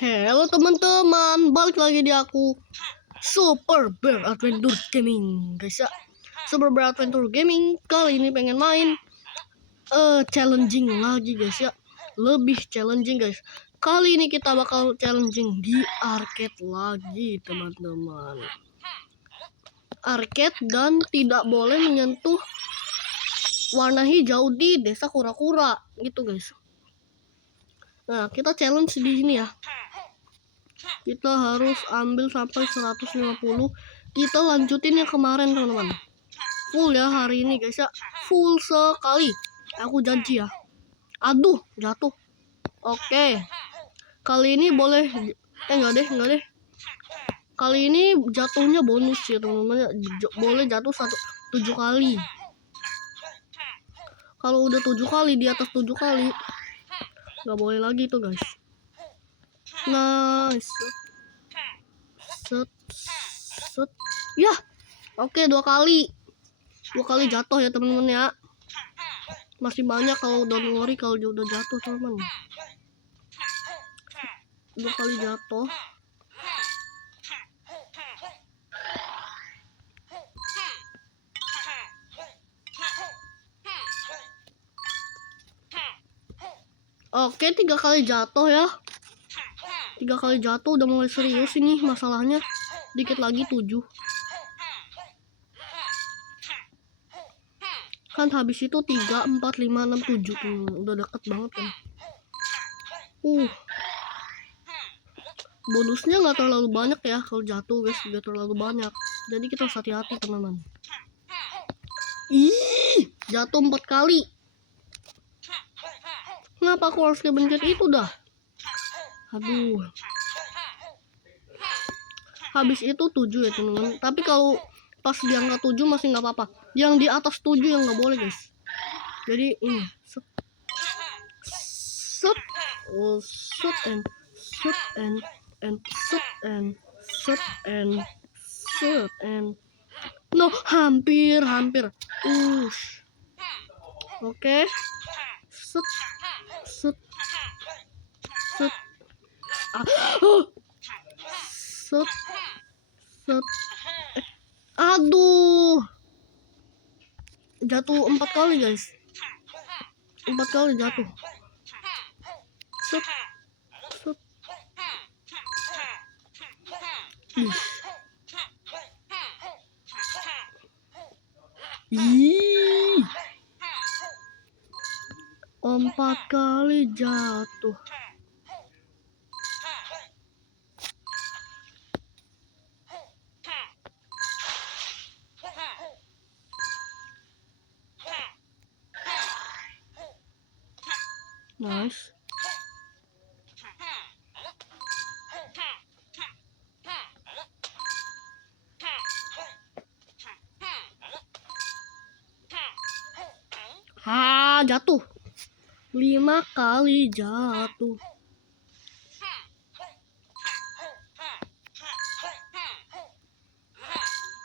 Halo teman-teman, balik lagi di aku Super Bear Adventure Gaming, guys ya. Super Bear Adventure Gaming kali ini pengen main challenging lagi, guys ya. Lebih challenging, guys. Kali ini kita bakal challenging di arcade lagi, teman-teman. Arcade dan tidak boleh menyentuh warna hijau di desa kura-kura, gitu, guys. Nah, kita challenge di sini ya. Kita harus ambil sampai 150. Kita lanjutin yang kemarin, teman-teman. Full ya hari ini, guys ya. Full sekali. Aku janji ya. Aduh, jatuh. Oke. Kali ini boleh enggak deh. Kali ini jatuhnya bonus ya, teman-teman. Boleh jatuh 7 kali. Kalau udah 7 kali, di atas 7 kali nggak boleh lagi tuh, guys. Nice. Set. Ya. Oke, 2 kali. 2 kali jatuh ya, teman-teman ya. Masih banyak, kalau don't worry kalau udah jatuh, teman-teman. 2 kali jatuh. Oke, 3 kali jatuh ya. 3 kali jatuh udah mulai serius ini masalahnya. Dikit lagi 7. Kan habis itu 3, 4, 5, 6, 7 tuh. Udah deket banget kan. Bonusnya nggak terlalu banyak ya kalau jatuh, guys. Nggak terlalu banyak. Jadi kita harus hati-hati, teman-teman. Ih, jatuh 4 kali. Kenapa aku harus kebencet itu dah? Aduh. Habis itu 7 ya, teman-teman. Tapi kalau pas di angka 7 masih nggak apa-apa. Yang di atas 7 yang nggak boleh, guys. Jadi ini set and no, hampir. Oke. Set. Set. Aduh. Jatuh 4 kali, guys. 4 kali jatuh. Set. Ih. 4 kali jatuh. Nice. Jatuh 5 kali jatuh.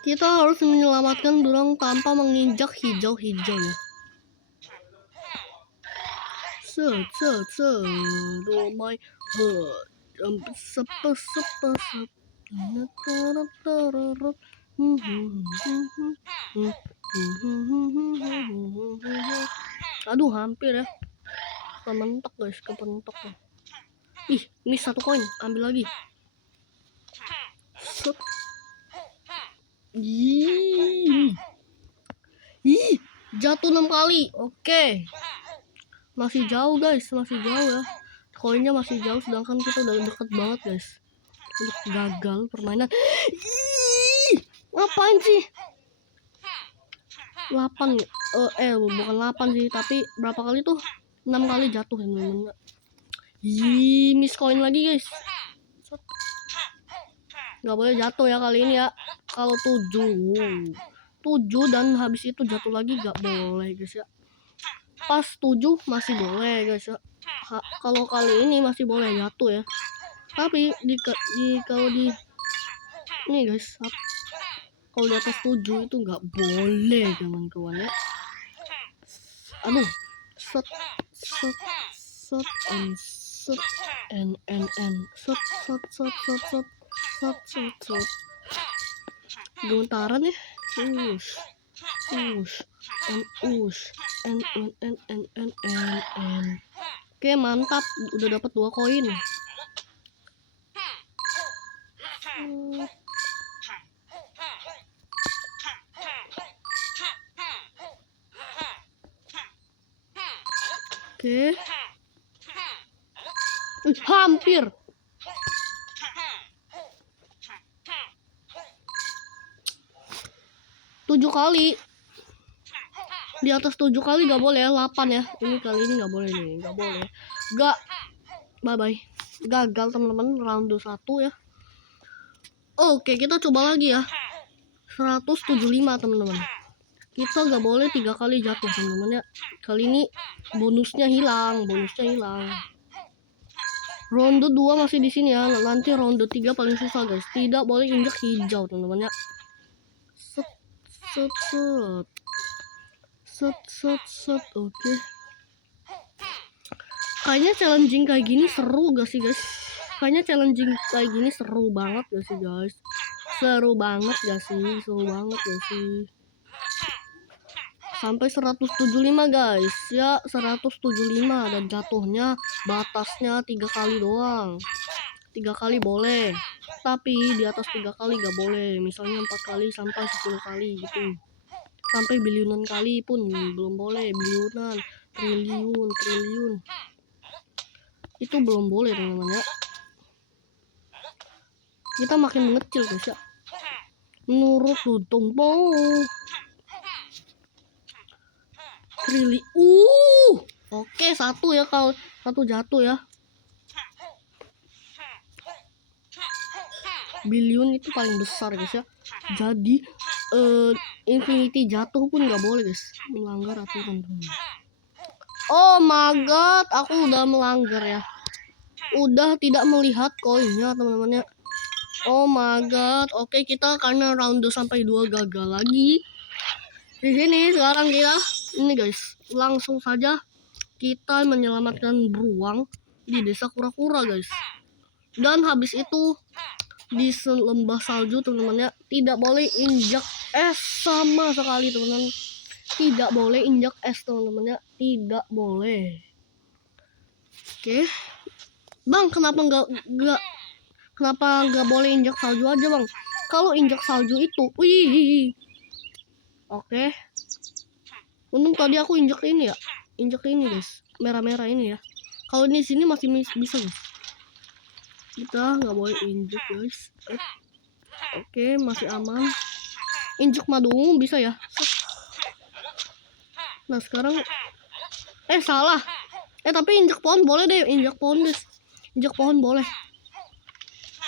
Kita harus menyelamatkan burung tanpa menginjak hijau-hijau ya. Oh my god. Aduh, hampir ya. Kepentok, guys, kepentok. Ih, ini 1 koin, ambil lagi. Set. Ih, jatuh 6 kali. Oke. Masih jauh, guys, masih jauh ya. Koinnya masih jauh, sedangkan kita udah deket banget, guys, untuk gagal permainan. Ih, ngapain sih? 8 bukan 8 sih, tapi berapa kali tuh? 6 kali jatuh ya, teman-teman. Ih, miss koin lagi, guys. Nggak boleh jatuh ya kali ini ya. Kalau 7 dan habis itu jatuh lagi nggak boleh, guys ya. Pas 7 masih boleh, guys ya. Kalau kali ini masih boleh jatuh ya. Tapi kalau di ini, guys, kalau di atas 7 itu nggak boleh, kawan-kawan ya. Aduh. Set set, set, set. Gemetaran ya. Oke, mantap, udah dapat 2 koin. Oke. Hampir. Tujuh kali. Di atas 7 kali gak boleh, 8 ya. Ini kali ini gak boleh nih, gak boleh. Gak. Bye-bye. Gagal teman-teman, round 1 ya. Oke, kita coba lagi ya. 175 teman-teman. Kita gak boleh 3 kali jatuh teman-teman ya. Kali ini bonusnya hilang. Ronde 2 masih di sini ya. Nanti ronde 3 paling susah guys. Tidak boleh injak hijau teman-teman ya. Set. Oke. Kayaknya challenging kayak gini seru gak sih guys? Seru banget gak sih guys? Seru banget gak sih? Sampai 175 guys. Ya 175 dan jatuhnya batasnya 3 kali doang. 3 kali boleh. Tapi di atas 3 kali gak boleh. Misalnya 4 kali sampai 10 kali gitu. Sampai biliunan kali pun belum boleh. Biliunan, triliun. Itu belum boleh teman-teman ya. Kita makin mengecil guys ya. Menurut Lutung Bau. Oke, 1 ya, kalau 1 jatuh ya. Bilion itu paling besar guys ya. Jadi infinity jatuh pun nggak boleh guys. Melanggar aturan. Oh my god, aku udah melanggar ya. Udah tidak melihat koinnya teman-teman ya. Oh my god. Oke, kita karena round 2 sampai 2 gagal lagi. Di sini sekarang kita ini guys, langsung saja kita menyelamatkan beruang di desa kura-kura guys. Dan habis itu di lembah salju teman-teman ya, tidak boleh injak es sama sekali teman-teman. Tidak boleh injak es teman-teman ya, tidak boleh. Oke. Bang, kenapa nggak boleh injak salju aja bang? Kalau injak salju itu, Oke. Untung tadi aku injak ini ya. Injak ini guys. Merah-merah ini ya. Kalau di sini masih bisa guys. Kita nggak boleh injak guys. Oke, masih aman. Injak madu bisa ya. Nah sekarang salah. Tapi injak pohon boleh deh. Injak pohon guys. Injak pohon boleh.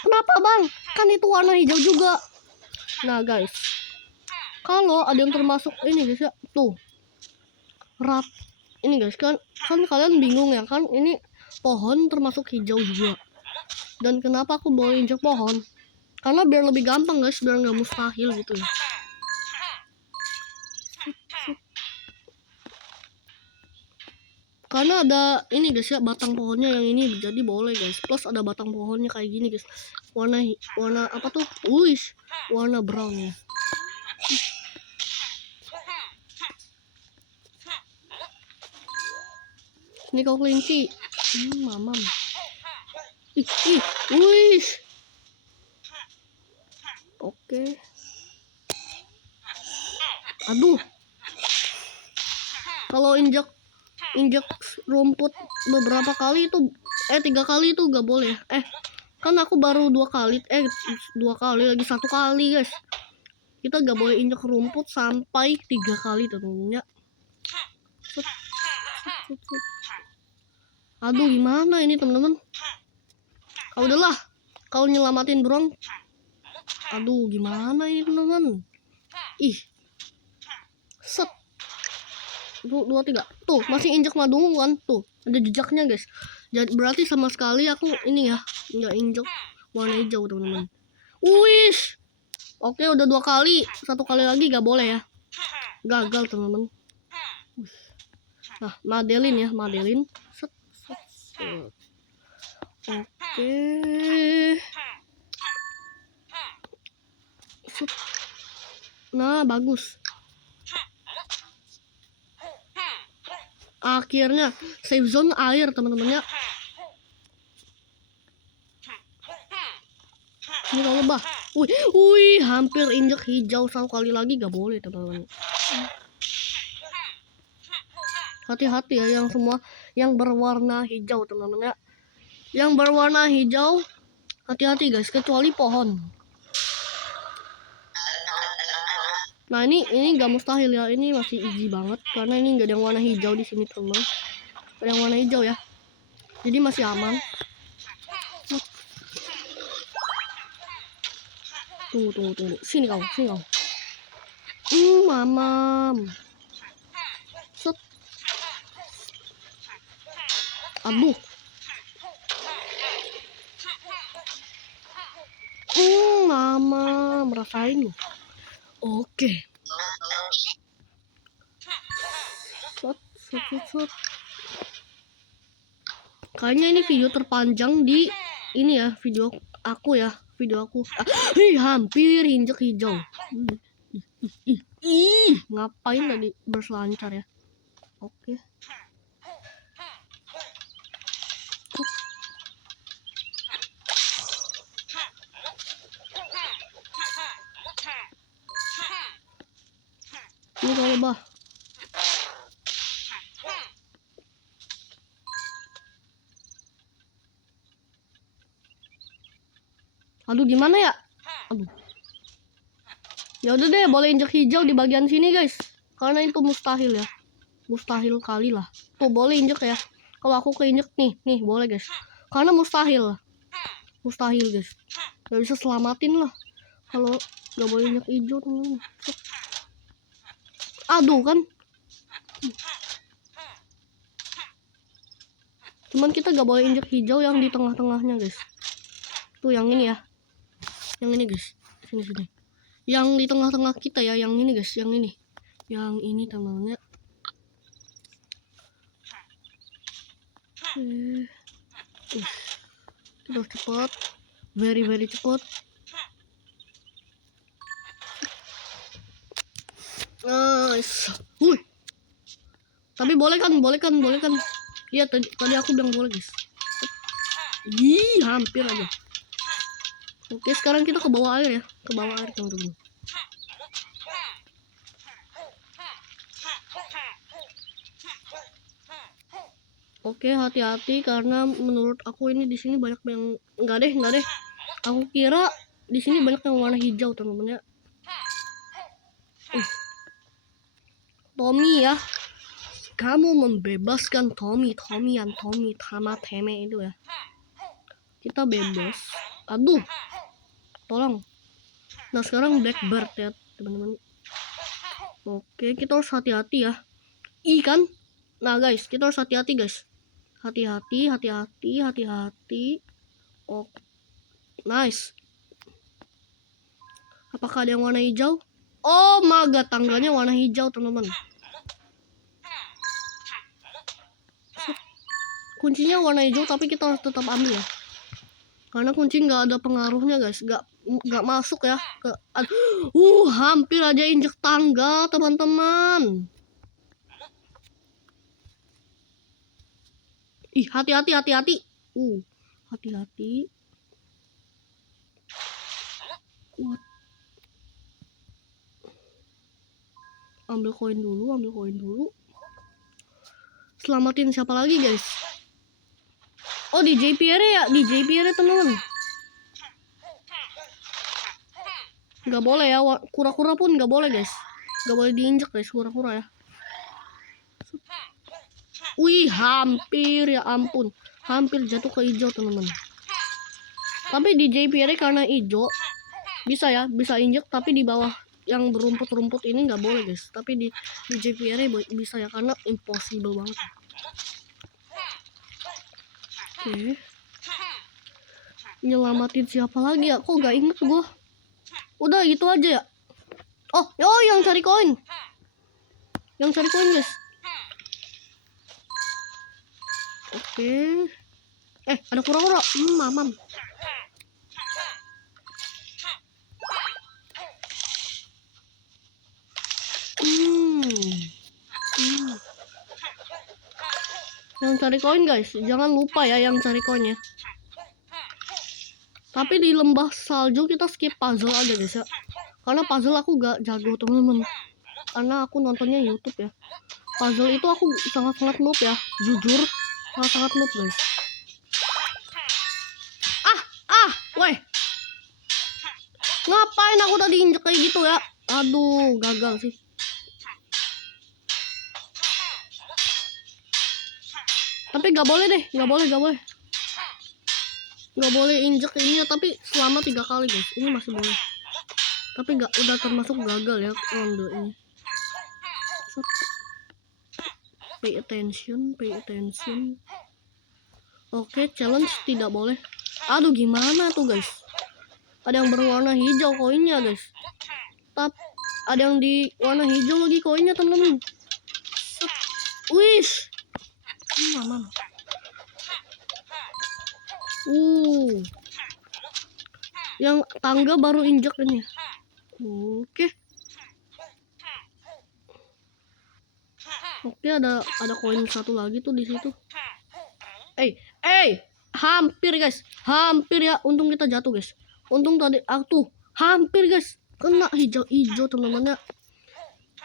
Kenapa bang? Kan itu warna hijau juga. Nah guys, kalau ada yang termasuk ini guys ya, tuh ini guys, kan kalian bingung ya kan, ini pohon termasuk hijau juga. Dan kenapa aku boleh injak pohon? Karena biar lebih gampang guys, biar nggak mustahil gitu ya. Karena ada ini guys ya, batang pohonnya yang ini, jadi boleh guys. Plus ada batang pohonnya kayak gini guys. Warna apa tuh? Warna brown ya. Ini kau kelinci. Mamam. Oke. Aduh. Kalau injak rumput beberapa kali itu 3 kali itu gak boleh. Kan aku baru 2 kali. 2 kali lagi 1 kali guys. Kita gak boleh injak rumput sampai 3 kali teman-teman ya. Aduh, gimana ini teman-teman? Udahlah, kalau nyelamatin beruang. Aduh, gimana ini teman-teman? Set. 2, 3. Tuh, masih injak madu kan? Tuh, ada jejaknya guys. Jadi berarti sama sekali aku ini ya, nggak injak warna hijau teman-teman. Oke, udah 2 kali. 1 kali lagi gak boleh ya. Gagal teman-teman. Nah, Madeline ya, Madeline. Set. Oke. Nah, bagus. Akhirnya save zone air, teman-temannya. Ini kalau lebah. Wih, hampir injek hijau 1 kali lagi, gak boleh, teman-teman. Hati-hati ya yang semua yang berwarna hijau, teman-teman ya. Yang berwarna hijau, hati-hati guys, kecuali pohon. Nah, ini nggak mustahil ya, ini masih easy banget karena ini nggak ada yang warna hijau di sini, teman. Ada yang warna hijau ya, jadi masih aman. Tunggu. Sini kau. Mamam. Set. Aduh. Mama merasain loh. Oke. Set. Kayaknya ini video terpanjang di ini ya, video aku. Hampir injek hijau. Ngapain tadi berselancar ya? Oke. Ini kalau lebah. Aduh, gimana ya? Aduh. Ya udah deh, boleh injek hijau di bagian sini guys, karena itu mustahil ya, mustahil kali lah. Tuh boleh injek ya, kalau aku keinjek nih boleh guys, karena mustahil guys, nggak bisa selamatin lah kalau nggak boleh injek hijau, teman. Aduh kan, cuman kita nggak boleh injek hijau yang di tengah-tengahnya guys. Tuh yang ini ya, yang ini guys, sini. Yang di tengah-tengah kita ya, yang ini guys, yang ini teman-teman ya. Kita harus cepat, very cepat. Nice. Tapi boleh kan? Iya, tadi aku bilang boleh guys. Hampir aja. Oke, sekarang kita ke bawah air ya, teman-teman. Oke, hati-hati karena menurut aku ini di sini banyak yang enggak deh. Aku kira di sini banyak yang warna hijau, teman-teman ya. Tommy ya. Kamu membebaskan Tommy Tama Teme itu ya. Kita bebas. Aduh. Tolong. Nah, sekarang Blackbird ya, teman-teman. Oke, kita harus hati-hati ya. Kan? Nah, guys, kita harus hati-hati, guys. Hati-hati. Oh, nice. Apakah ada yang warna hijau? Oh my god, tangganya warna hijau, teman-teman. Kuncinya warna hijau, tapi kita harus tetap ambil ya. Karena kunci nggak ada pengaruhnya, guys. Nggak masuk ya. Hampir aja injek tangga, teman-teman. Hati-hati. Hati-hati. Ambil koin dulu. Selamatin siapa lagi, guys? Oh, di JPR ya, teman-teman. Nggak boleh ya, kura-kura pun nggak boleh guys, nggak boleh diinjak guys, kura-kura ya. Hampir, ya ampun, hampir jatuh ke hijau, teman-teman. Tapi di JPR karena hijau bisa ya, bisa injek, tapi di bawah yang berumput-rumput ini nggak boleh guys. Tapi di JPR bisa ya, karena impossible banget. Oke. Nyelamatin siapa lagi ya? Kok gak inget gue. Udah gitu aja ya. Oh, yang cari koin. Guys. Oke. Ada kura-kura. Mamam. Yang cari koin guys, jangan lupa ya yang cari koinnya. Tapi di lembah salju kita skip puzzle aja guys ya. Karena puzzle aku gak jago teman-teman. Karena aku nontonnya YouTube ya. Puzzle itu aku sangat-sangat noob ya, jujur sangat-sangat noob guys. Weh, ngapain aku tadi injek kayak gitu ya? Aduh, gagal sih. Tapi gak boleh deh, gak boleh injek ini ya. Tapi selama 3 kali guys, ini masih boleh. Tapi gak udah termasuk gagal ya ronde ini. Pay attention. Oke, challenge tidak boleh. Aduh, gimana tuh guys? Ada yang berwarna hijau koinnya guys. Ada yang di warna hijau lagi koinnya temen-temen. Wish. Mamam. Yang tangga baru injek ini. Oke, ada koin satu lagi tuh di situ. Hampir guys, hampir ya. Untung kita jatuh guys. Untung tadi aku hampir guys kena hijau teman-teman ya.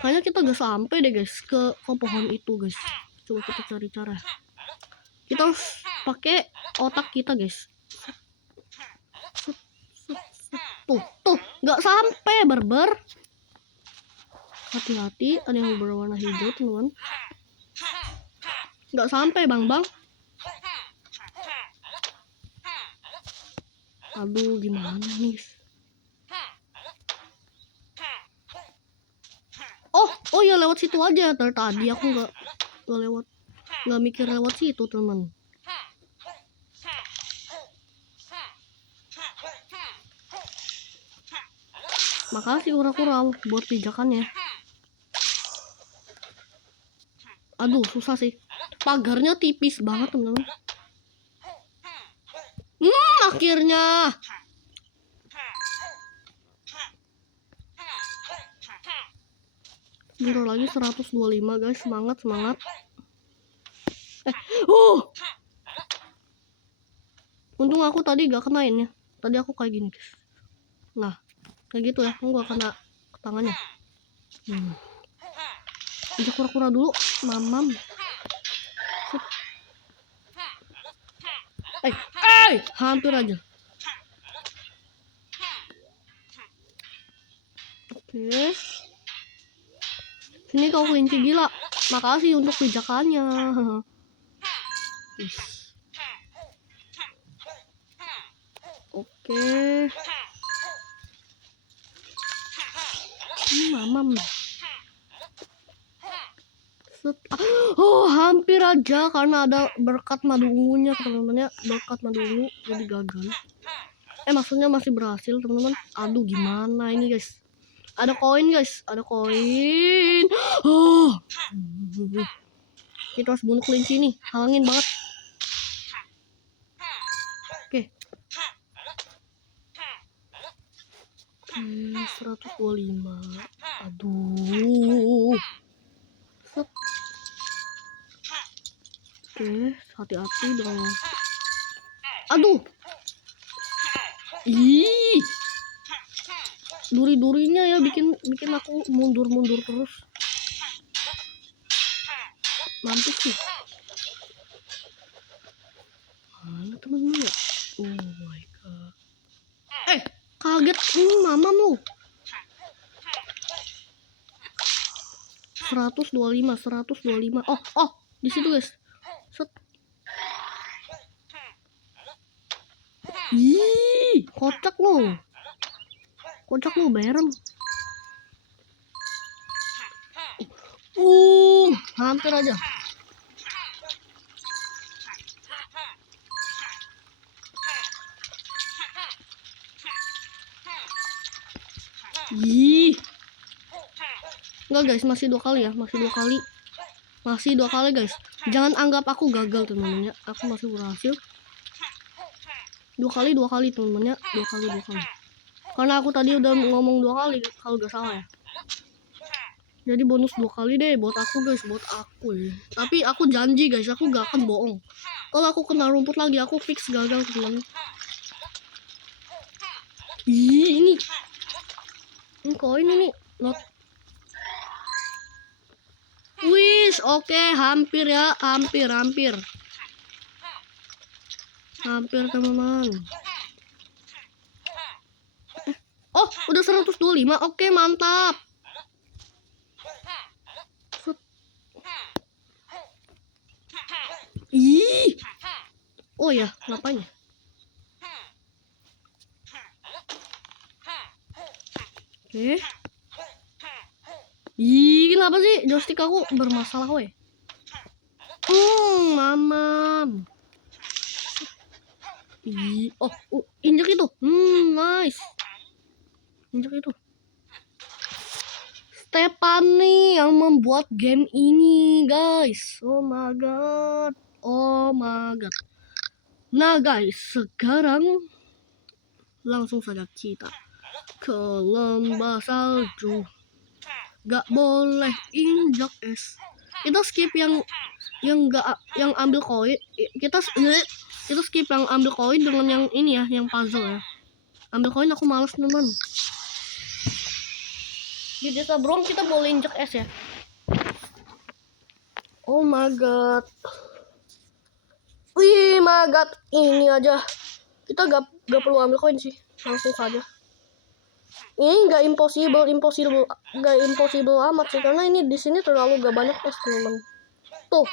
Kayaknya kita gak sampai deh guys ke pohon itu guys. Coba kita cari cara. Kita harus pakai otak kita guys. Tuh nggak sampai barbar. Hati-hati, ada yang berwarna hijau teman-teman. Nggak sampai bang. Aduh, gimana nih? Oh ya, lewat situ aja. Tadi aku nggak mikir lewat situ teman. Makasih kura-kura buat pijakannya. Aduh, susah sih. Pagarnya tipis banget teman-teman. Akhirnya. Biro lagi 125 guys. Semangat. Untung aku tadi gak kenain ya. Tadi aku kayak gini guys. Nah, kayak gitu ya. Aku gak kena ke tangannya. Injak kura-kura dulu. Mamam. Hampir aja. Oke. Sini kau kelinci gila. Makasih untuk pijakannya. Oke. Mamam. Hampir aja karena ada berkat madu ungunya teman-teman ya. Berkat madu ungu jadi gagal. Maksudnya masih berhasil teman-teman. Aduh, gimana ini guys? Ada koin guys, ada koin. Kita harus bunuh kelinci nih, halangin banget. Oke. 125. Aduh. Oke, hati-hati dong. Aduh. Duri-durinya ya bikin aku mundur terus. Mampus sih. Mana teman-teman ya? Oh my god. Kaget mama lu. 125. Oh, di situ guys. Kocak lu bareng. Hampir aja. Enggak guys, masih 2 kali ya, masih dua kali guys. Jangan anggap aku gagal teman-teman ya, aku masih berhasil. Dua kali teman-teman ya, dua kali. Karena aku tadi udah ngomong 2 kali kalau gak salah ya. Jadi bonus 2 kali deh buat aku guys, buat aku ya. Tapi aku janji guys, aku gak akan bohong. Kalau aku kena rumput lagi, aku fix gagal teman. Ini koin ini not. Wis, oke, hampir ya, hampir teman-teman. Oh, udah 125. Oke, mantap. Ih. Oh ya, ngapain ya? Oke. Ih, kenapa sih joystick aku bermasalah weh? Mamam. Ih, injek itu. Nice. Injek itu. Stephanie yang membuat game ini, guys. Oh my god. Nah, guys, sekarang langsung saja kita ke lembah salju. Gak boleh injak es. Kita skip yang ambil koin. Kita skip yang ambil koin dengan yang ini ya, yang puzzle ya. Ambil koin aku males teman. Di desa Brom kita boleh injak es ya. Oh my god. Wih my god, ini aja. Kita gak perlu ambil koin sih, langsung saja. Ini gak impossible amat sih, karena ini di sini terlalu gak banyak es teman. Tuh,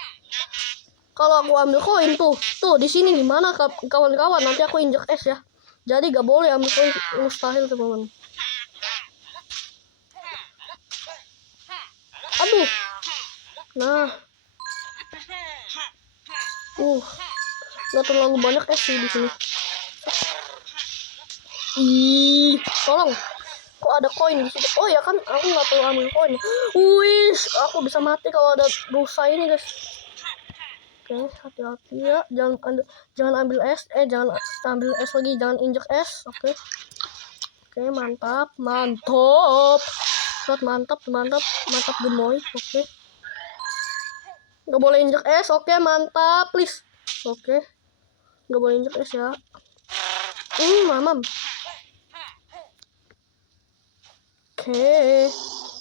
kalau aku ambil koin tuh di sini gimana kawan-kawan? Nanti aku injek es ya. Jadi gak boleh ambil koin, mustahil teman. Aduh, nah, gak terlalu banyak es sih di sini. Ih, tolong. Kok ada koin di sini? Oh ya kan, aku nggak perlu ambil koin. Wih, aku bisa mati kalau ada rusa ini guys. Oke, hati-hati ya. Jangan ambil es. Jangan ambil es lagi. Jangan injek es. Oke, mantap. Mantap gemoy. Oke. Nggak boleh injek es. Oke, mantap. Please. Oke. Nggak boleh injek es ya. Mamam. Oke.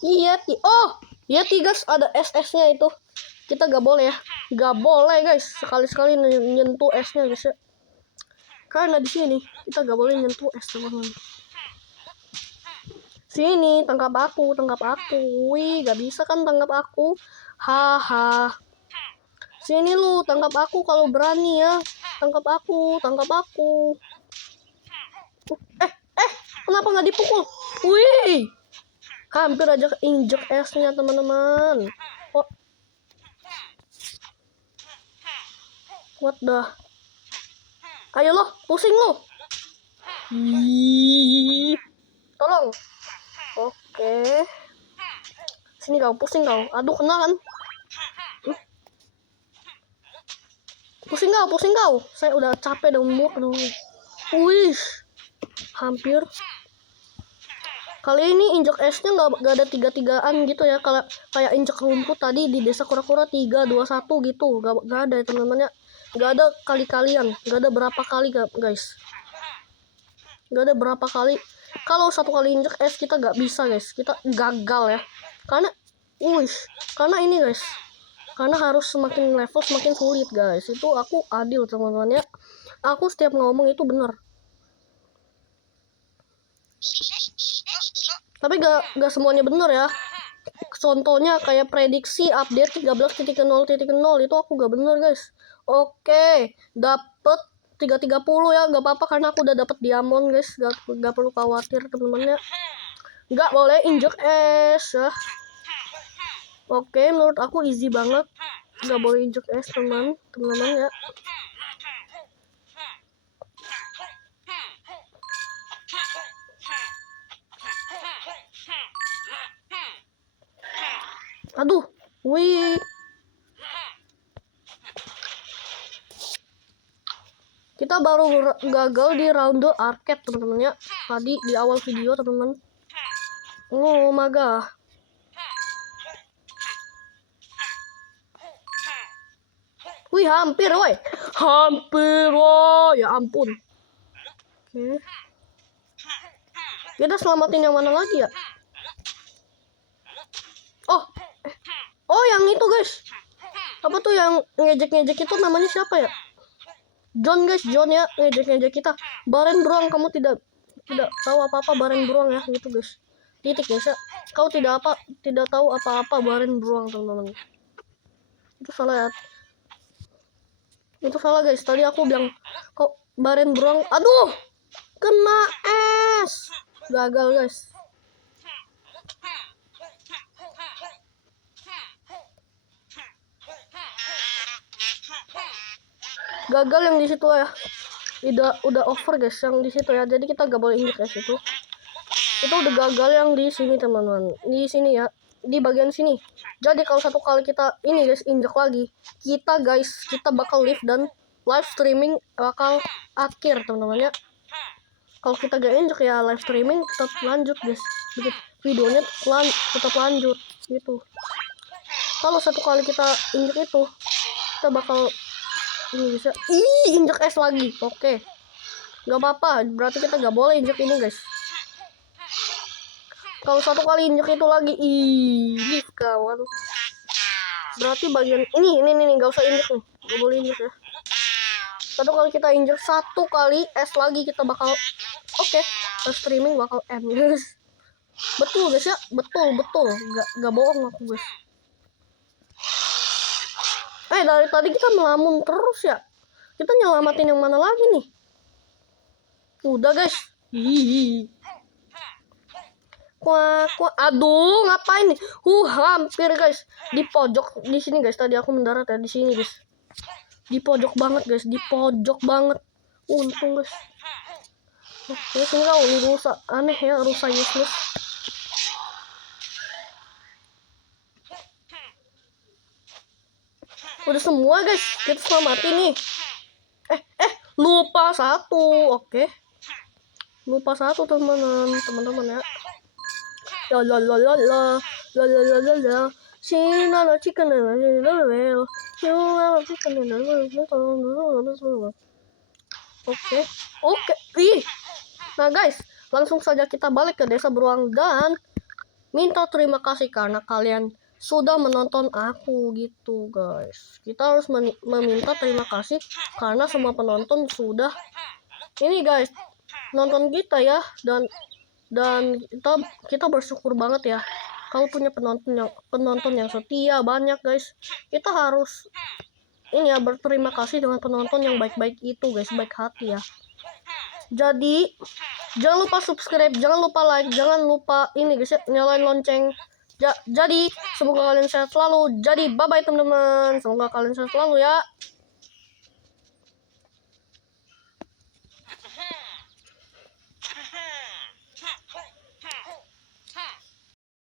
Yeti. Oh, Yeti guys, ada es-esnya itu. Kita gak boleh ya. Gak boleh guys. Sekali-sekali nyentuh esnya guys ya. Karena di sini kita gak boleh nyentuh es teman-teman. Sini, tangkap aku. Wih, gak bisa kan tangkap aku. Haha. Sini lu, tangkap aku kalau berani ya. Tangkap aku. Kenapa gak dipukul? Wih. Hampir aja injek esnya teman-teman. What the? Ayo lo, pusing lo. Tolong. Oke. Sini kau, pusing kau. Aduh, kena kan? Pusing kau. Saya udah capek dan muak dong. Wih. Hampir. Kali ini injek esnya nggak ada 3-3an gitu ya, kalau kayak injek rumput tadi di desa kura-kura 3-2-1 gitu, nggak ada ya teman-teman ya, nggak ada kali-kalian, nggak ada berapa kali guys, nggak ada berapa kali. Kalau 1 kali injek es kita nggak bisa guys, kita gagal ya, karena ini guys, karena harus semakin level semakin sulit guys. Itu aku adil teman-teman ya, aku setiap ngomong itu benar. Tapi gak semuanya bener ya. Contohnya kayak prediksi update 13.0.0 itu aku gak bener guys. Oke, dapet 330 ya, gak apa-apa karena aku udah dapet diamond guys. Gak perlu khawatir teman-teman ya. Gak boleh injek es ya. Oke, menurut aku easy banget. Gak boleh injek es teman-teman ya. Aduh, wih. Kita baru gagal di ronde arcade teman-teman ya. Tadi di awal video teman-teman. Oh my god. Wih hampir woi. Hampir woi. Ya ampun. Oke. Kita selamatin yang mana lagi ya? Oh yang itu guys. Apa tuh yang ngejek-ngejek itu namanya siapa ya? John guys, John ya, ngejek-ngejek kita. Baren beruang, kamu tidak tahu apa-apa Baren beruang ya, gitu guys. Titik guys ya. Kau tidak tahu apa-apa Baren beruang teman-teman. Itu salah ya. Itu salah guys. Tadi aku bilang kok Baren beruang. Aduh, kena es. Gagal guys. Gagal yang di situ ya. Udah over guys yang di situ ya. Jadi kita gak boleh injek guys itu. Itu udah gagal yang di sini teman-teman. Di sini ya. Di bagian sini. Jadi kalau satu kali kita ini guys injek lagi, kita bakal live dan live streaming bakal akhir teman-teman ya. Kalau kita gak injek ya live streaming tetap lanjut guys. Begitu. Videonya tetap lanjut gitu. Kalau satu kali kita injek itu, kita bakal ini bisa injek es lagi. Oke, nggak apa-apa, berarti kita nggak boleh injek ini guys. Kalau satu kali injek itu lagi ini kawan, berarti bagian ini nggak usah injek nih, nggak boleh injek ya. Satu kali kita injek satu kali es lagi kita bakal streaming bakal end guys. Betul guys ya, betul nggak bohong aku guys. Dari tadi kita melamun terus ya. Kita nyelamatin yang mana lagi nih? Udah guys. Aduh, ngapain nih? Hampir guys. Di pojok di sini guys. Tadi aku mendarat ya di sini guys. Di pojok banget guys. Di pojok banget. Untung guys. Oke, sini kau rusak aneh ya, rusak useless. Udah semua guys, kita selamatin nih. Lupa satu. Oke. Lupa satu teman-teman ya. La. Sina chicken Oke. Nah guys, langsung saja kita balik ke desa beruang dan minta terima kasih karena kalian sudah menonton aku gitu guys. Kita harus meminta terima kasih karena semua penonton sudah ini guys nonton kita ya, dan kita bersyukur banget ya kalau punya penonton yang setia banyak guys. Kita harus ini ya berterima kasih dengan penonton yang baik-baik itu guys, baik hati ya. Jadi jangan lupa subscribe, jangan lupa like, jangan lupa ini guys ya, nyalain lonceng. Jadi semoga kalian sehat selalu. Jadi bye bye teman-teman, semoga kalian sehat selalu ya.